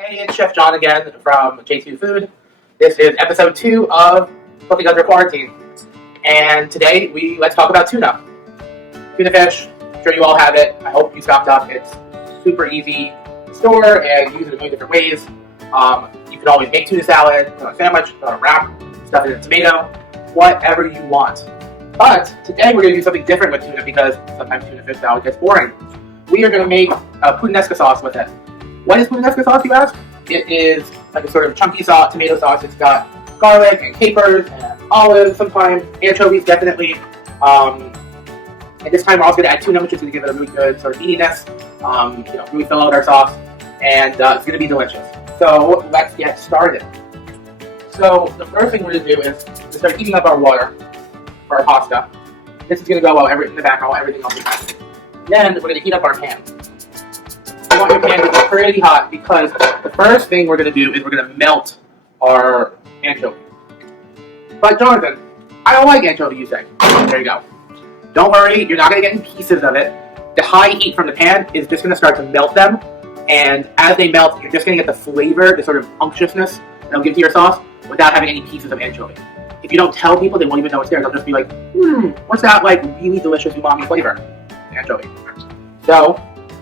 Hey, it's Chef John again from J2 Food. This is episode 2 of Cooking Under Quarantine. And today, let's talk about tuna. Tuna fish, I'm sure you all have it. I hope you stocked up. It's super easy to store and use it in many different ways. You can always make tuna salad, put on a sandwich, put on a wrap, stuff it in a tomato, whatever you want. But today we're going to do something different with tuna because sometimes tuna fish salad gets boring. We are going to make a Puttanesca sauce with it. What is Puttanesca sauce, you ask? It is like a sort of chunky sauce, tomato sauce. It's got garlic and capers and olives sometimes, anchovies definitely. And this time we're also going to add tuna, which is going to give it a really good sort of meatiness, really fill out our sauce. And it's going to be delicious. So let's get started. So the first thing we're going to do is to start heating up our water for our pasta. This is going to go in the background while everything else is happening. Then we're going to heat up our pan. You want your pan to be pretty hot because the first thing we're going to do is we're going to melt our anchovy. But Jonathan, I don't like anchovy, you say. There you go. Don't worry, you're not going to get any pieces of it. The high heat from the pan is just going to start to melt them. And as they melt, you're just going to get the flavor, the sort of unctuousness that it'll give to your sauce without having any pieces of anchovy. If you don't tell people, they won't even know it's there. They'll just be like, what's that like really delicious umami flavor? Anchovy. So,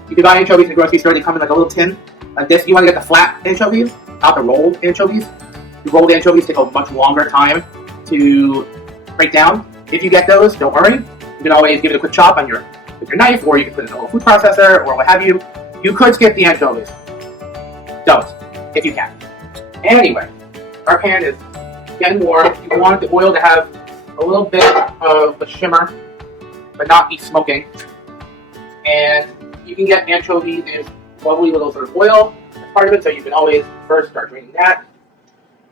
you can buy anchovies in the grocery store. They come in like a little tin like this. You want to get the flat anchovies, not the rolled anchovies. The rolled anchovies take a much longer time to break down. If you get those, don't worry. You can always give it a quick chop with your knife, or you can put it in a little food processor, or what have you. You could skip the anchovies. Don't, if you can. Anyway, our pan is getting warm. You want the oil to have a little bit of a shimmer, but not be smoking. And you can get anchovies in lovely little sort of oil as part of it, so you can always first start draining that.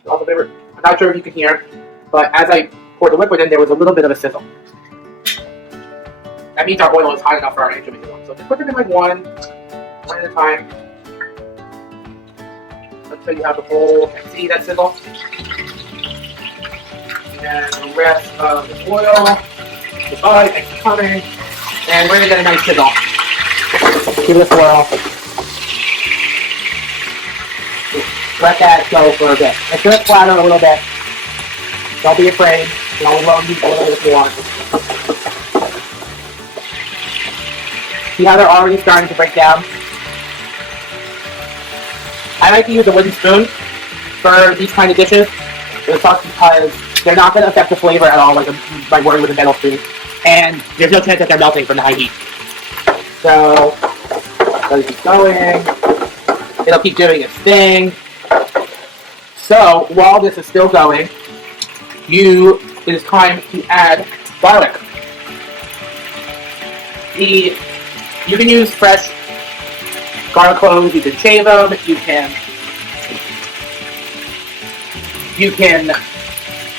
Also favorite. I'm not sure if you can hear, but as I poured the liquid in, there was a little bit of a sizzle. That means our oil is hot enough for our anchovies to go. So just put them in like one at a time. Until you have the whole, see that sizzle? And the rest of the oil, the bud, and coming. And we're going to get a nice sizzle. Give it a swirl. Let that go for a bit. Let's let it flatter a little bit. Don't be afraid. You know, we'll use a little bit if you want. See how they're already starting to break down? I like to use a wooden spoon for these kind of dishes because they're not going to affect the flavor at all like by working with a metal spoon. And there's no chance that they're melting from the high heat. So, let it keep going. It'll keep doing its thing. So, while this is still going, it is time to add garlic. You can use fresh garlic cloves. You can shave them. You can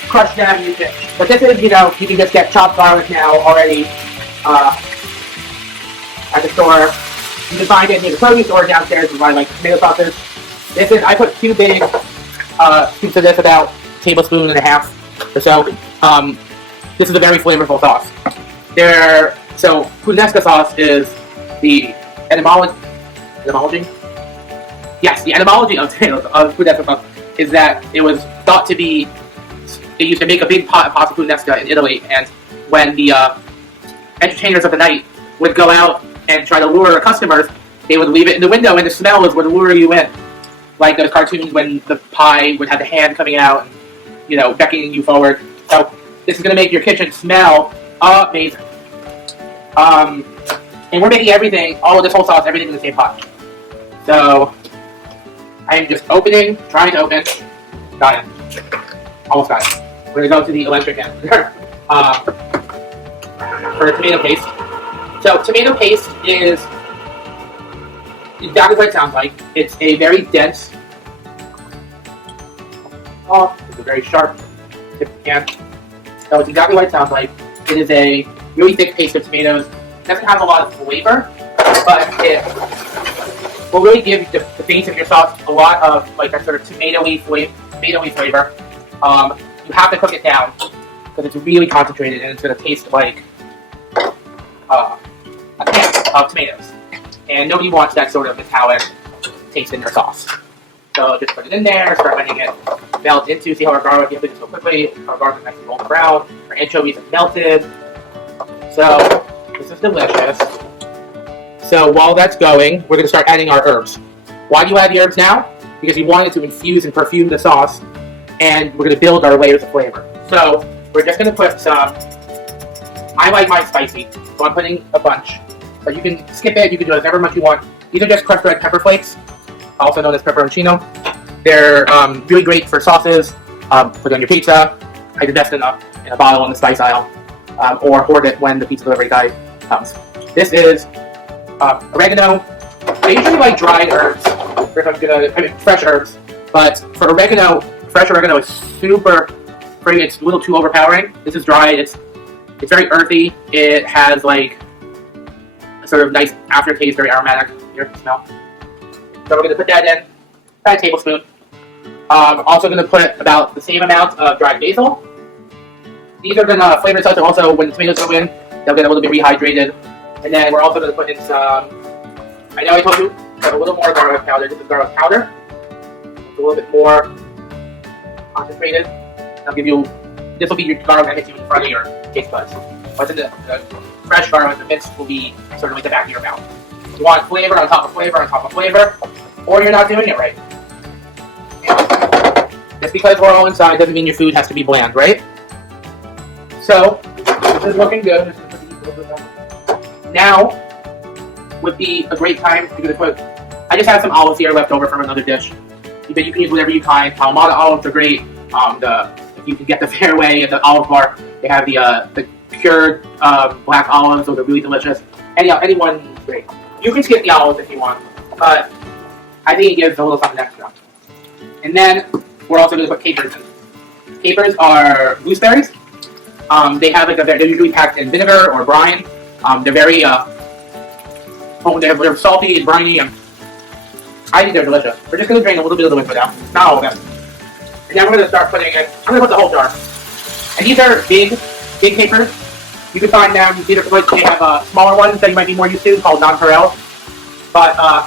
crush them. But this is, you can just get chopped garlic now already at the store. You can find it near the produce store downstairs. You buy like tomato sauces. I put 2 big scoops of this, about a tablespoon and a half or so. This is a very flavorful sauce. So Puttanesca sauce is the etymology? Yes, the etymology of Puttanesca sauce is that it was thought to be. They used to make a big pot of pasta Puttanesca in Italy, and when the entertainers of the night would go out and try to lure customers, they would leave it in the window, and the smell would lure you in. Like those cartoons when the pie would have the hand coming out and, beckoning you forward. So this is going to make your kitchen smell amazing. And we're making everything, all of this whole sauce, everything in the same pot. So I'm just trying to open. Got it. Almost got it. We're going to go to the electric end for the tomato paste. So tomato paste is exactly what it sounds like. It's a very dense, it's a very sharp tip can. So it's exactly what it sounds like. It is a really thick paste of tomatoes. It doesn't have a lot of flavor, but it will really give the base of your sauce a lot of like that sort of tomatoey flavor. You have to cook it down because it's really concentrated and it's going to taste like a can of tomatoes. And nobody wants that sort of metallic taste in their sauce. So just put it in there, start letting it melt into. See how our garlic is so quickly. Our garlic is nice and golden brown. Our anchovies have melted. So this is delicious. So while that's going, we're going to start adding our herbs. Why do you add the herbs now? Because you want it to infuse and perfume the sauce, and we're going to build our layers of flavor. So we're just going to put some. I like mine spicy, so I'm putting a bunch. But you can skip it. You can do it however much you want. These are just crushed red pepper flakes, also known as pepperoncino. They're really great for sauces. Put it on your pizza. Hide your best in a bottle in the spice aisle, or hoard it when the pizza delivery guy comes. This is oregano. I usually like dried herbs, fresh herbs. But for oregano, fresh oregano is super pretty. It's a little too overpowering. This is dried. It's very earthy. It has like a sort of nice aftertaste, very aromatic. Here, smell. So we're going to put that in, about a tablespoon. Also going to put about the same amount of dried basil. These are going to flavor the sauce. Also, when the tomatoes go in, they'll get a little bit rehydrated. And then we're also going to put in some, I know I told you, a little more garlic powder. This is garlic powder. It's a little bit more concentrated. I'll give you, this will be your garlic that hits you in front of your taste buds. What's in the fresh garlic, the minced will be sort of like the back of your mouth. You want flavor on top of flavor on top of flavor, or you're not doing it right. Just because we're all inside doesn't mean your food has to be bland, right? So, this is looking good. Now would be a great time to put, I just have some olives here left over from another dish. But you can use whatever you kind. Kalamata olives are great. If you can get the Fairway at the olive bar, they have the cured black olives, those are really delicious. Anyone great. You can skip the olives if you want, but I think it gives a little something extra. And then we're also going to put capers in. Capers are gooseberries. They have they're usually packed in vinegar or brine. They're very they're salty and briny, and I think they're delicious. We're just going to drain a little bit of the liquid out, not all of it. And then we're going to start putting in. I'm going to put the whole jar. And these are big capers. You can find them either they have smaller ones that you might be more used to called nonpareil. But I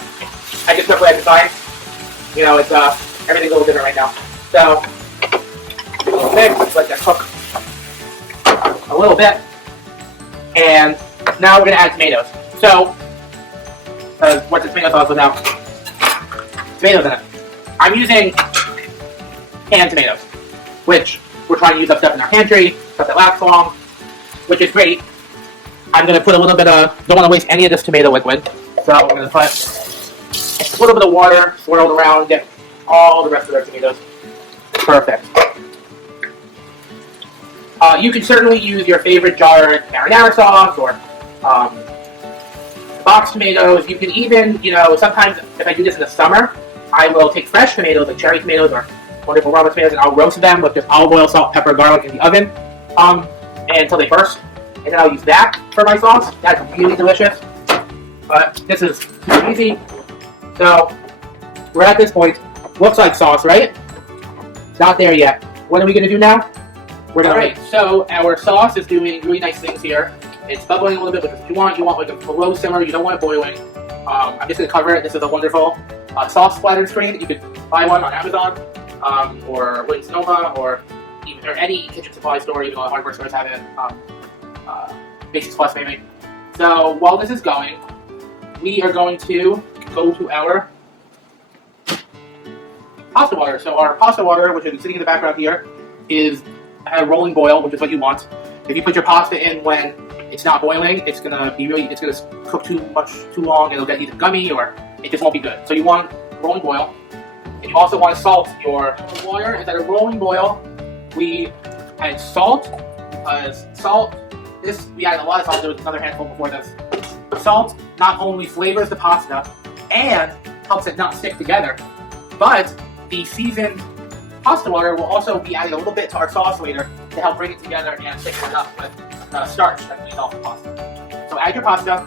just took what I could find. You know, it's everything's a little different right now. So a little mix, let that cook a little bit. And now we're gonna add tomatoes. So what's the tomato sauce without tomatoes in it? I'm using canned tomatoes, which we're trying to use up stuff in our pantry, stuff that lasts long, which is great. I'm going to put a little bit of, don't want to waste any of this tomato liquid, so I'm going to put a little bit of water swirled around, get all the rest of our tomatoes. Perfect. You can certainly use your favorite jarred marinara sauce or box tomatoes. You can even, sometimes if I do this in the summer, I will take fresh tomatoes, like cherry tomatoes or wonderful raw tomatoes, and I'll roast them with just olive oil, salt, pepper, garlic in the oven until they burst. And then I'll use that for my sauce. That's really delicious. But this is super easy. So we're at this point. Looks like sauce, right? It's not there yet. What are we going to do now? We're going to wait. So our sauce is doing really nice things here. It's bubbling a little bit, which is what you want. You want like a low simmer. You don't want it boiling. I'm just going to cover it. This is a wonderful sauce splatter screen. You could buy one on Amazon or Williams Sonoma or any kitchen supply store, even though hardware stores have it. Basics Plus maybe. So while this is going, we are going to go to our pasta water. So our pasta water, which is sitting in the background here, is at a rolling boil, which is what you want. If you put your pasta in when it's not boiling, it's gonna cook too long, and it'll get either gummy or it just won't be good. So you want rolling boil. And you also want to salt your water. Is at a rolling boil. We add salt, because salt, we added a lot of salt, there was another handful before this. Salt not only flavors the pasta and helps it not stick together, but the seasoned pasta water will also be adding a little bit to our sauce later to help bring it together and thicken it up with the starch that we use off the pasta. So add your pasta.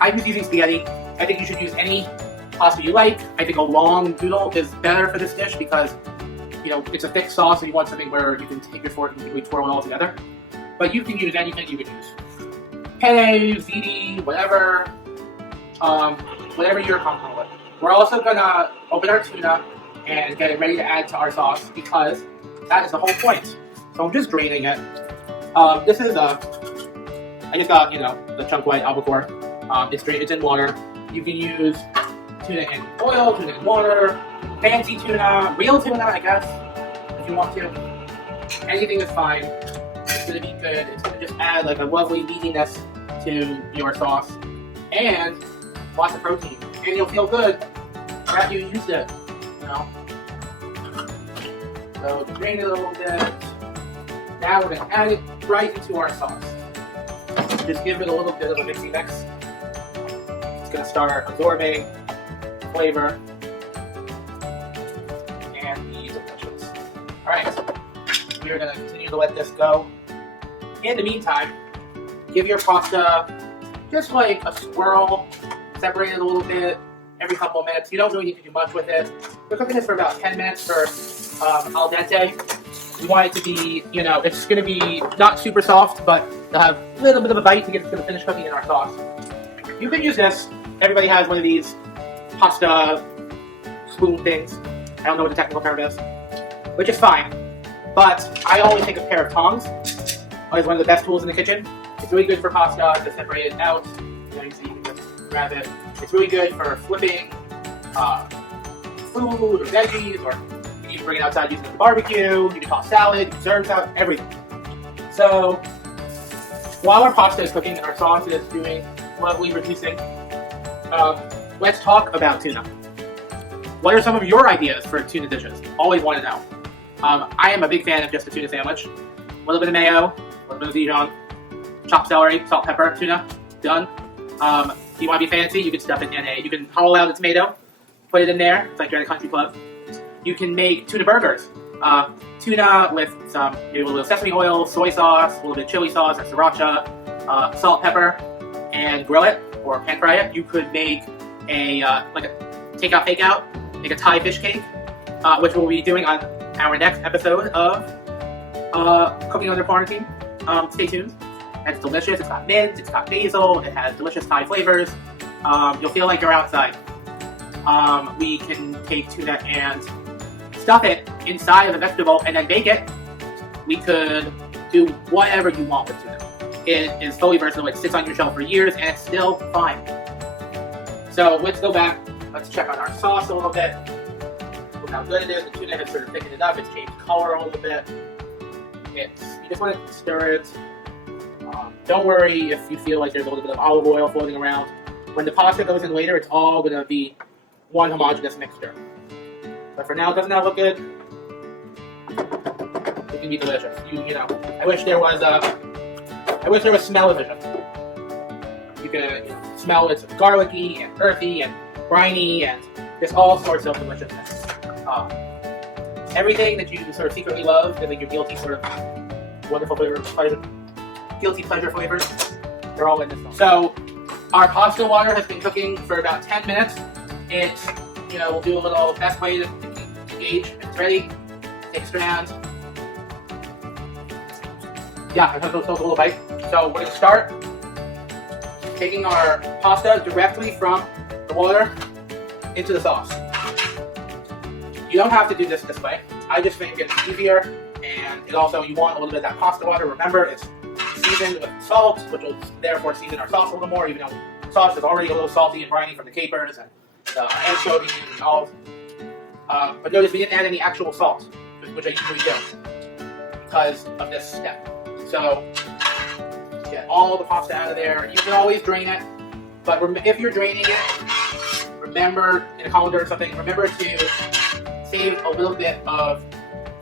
I'm just using spaghetti. I think you should use any pasta you like. I think a long noodle is better for this dish because it's a thick sauce and you want something where you can take your fork and really twirl it all together. But you can use anything you can use. Penne, ziti, whatever you're comfortable with. We're also gonna open our tuna and get it ready to add to our sauce because that is the whole point. So I'm just draining it. This is I just got, the chunk white albacore. It's in water. You can use tuna in oil, tuna in water, fancy tuna, real tuna, I guess, if you want to. Anything is fine. It's gonna be good. It's gonna just add like a lovely meatiness to your sauce and lots of protein. And you'll feel good that you used it, So drain it a little bit. Now we're gonna add it right into our sauce. Just give it a little bit of a mixy mix. It's gonna start absorbing flavor and be delicious. Alright, we're gonna continue to let this go. In the meantime, give your pasta just like a swirl, separate it a little bit every couple of minutes. You don't really need to do much with it. We're cooking this for about 10 minutes for al dente. You want it to be, it's going to be not super soft, but it'll have a little bit of a bite to get it to the finished cooking in our sauce. You can use this. Everybody has one of these pasta spoon things. I don't know what the technical term is, which is fine. But I always take a pair of tongs. Always one of the best tools in the kitchen. It's really good for pasta to separate it out. You can just grab it. It's really good for flipping food or veggies, or you can bring it outside using it for barbecue. You can toss salad, serve salad, everything. So while our pasta is cooking and our sauce is doing lovely reducing, let's talk about tuna. What are some of your ideas for tuna dishes? Always want to know. I am a big fan of just a tuna sandwich. A little bit of mayo, a little bit of Dijon, chopped celery, salt, pepper, tuna, done. If you want to be fancy, you can stuff it in you can hollow out a tomato, put it in there. It's like you're at a country club. You can make tuna burgers. Tuna with maybe a little sesame oil, soy sauce, a little bit of chili sauce or sriracha, salt, pepper, and grill it or pan fry it. You could make a takeout fake out, make a Thai fish cake, which we'll be doing on our next episode of Cooking Under Quarantine. Stay tuned. It's delicious. It's got mint, it's got basil, it has delicious Thai flavors. You'll feel like you're outside. We can take tuna and stuff it inside of a vegetable and then bake it. We could do whatever you want with tuna. It is fully versatile. It sits on your shelf for years and it's still fine. So let's go back. Let's check on our sauce a little bit. Look how good it is. The tuna has sort of thickened it up. It's changed color a little bit. You just want to stir it. Don't worry if you feel like there's a little bit of olive oil floating around. When the pasta goes in later, it's all going to be one homogeneous mixture. But for now, doesn't that look good? It can be delicious. I wish there was smell-o-vision. You can smell it's garlicky and earthy and briny and just all sorts of deliciousness. Everything that you sort of secretly love, like your guilty sort of wonderful pleasure. Guilty pleasure flavors, they're all in this one. So our pasta water has been cooking for about 10 minutes. It's, we'll do a little best way to gauge if it's ready. Take a strand. Yeah, I have a little bite. So we're going to start taking our pasta directly from the water into the sauce. You don't have to do this way. I just think it's easier, and it also, you want a little bit of that pasta water. Remember, it's seasoned with salt, which will therefore season our sauce a little more, even though the sauce is already a little salty and briny from the capers and the anchovies and olives. But notice we didn't add any actual salt, which I usually do, because of this step. So, get all the pasta out of there. You can always drain it, but if you're draining it, remember, in a colander or something, remember to save a little bit of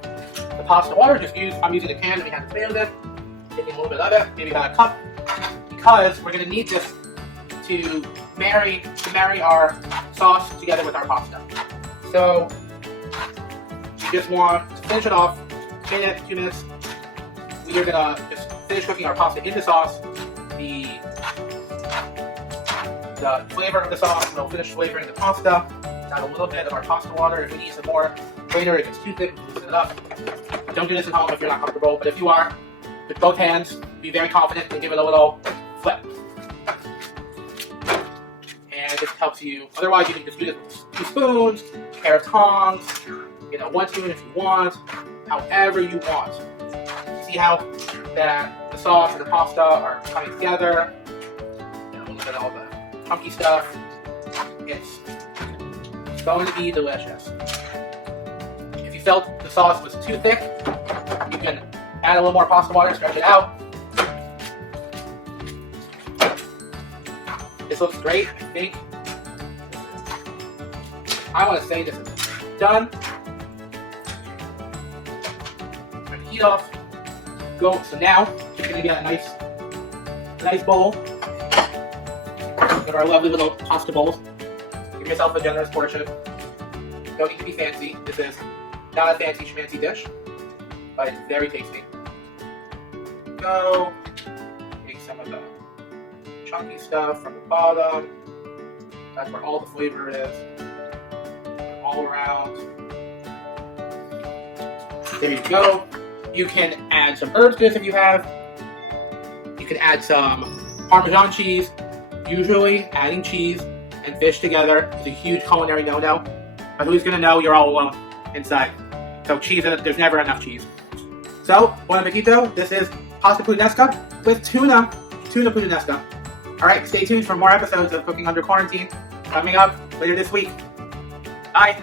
the pasta water. I'm using a can that we had the tomatoes in. Taking a little bit of it, maybe about a cup, because we're going to need this to marry our sauce together with our pasta. So you just want to finish it off, 2 minutes. We are going to just finish cooking our pasta in the sauce. The flavor of the sauce will finish flavoring the pasta. Add a little bit of our pasta water. If we need some more later, if it's too thick, loosen it up. Don't do this at home if you're not comfortable, but if you are, with both hands, be very confident and give it a little flip. And it just helps you. Otherwise, you can just do this with 2 spoons, a pair of tongs, 1 spoon if you want, however you want. See how that the sauce and the pasta are coming together? Look at all the chunky stuff. It's going to be delicious. If you felt the sauce was too thick, you can add a little more pasta water, stretch it out. This looks great. I want to say this is done. Turn the heat off. Go. So now you're going to get a nice bowl. Go to our lovely little pasta bowls. Give yourself a generous portion. Don't need to be fancy. This is not a fancy schmancy dish, but it's very tasty. Go. Take some of the chunky stuff from the bottom. That's where all the flavor is. All around. There you go. You can add some herbs to this if you have. You can add some Parmesan cheese. Usually, adding cheese and fish together is a huge culinary no-no. But who's gonna know you're all alone inside? So cheese, there's never enough cheese. So, buon appetito. This is pasta puttanesca with tuna puttanesca. Alright, stay tuned for more episodes of Cooking Under Quarantine coming up later this week. Bye!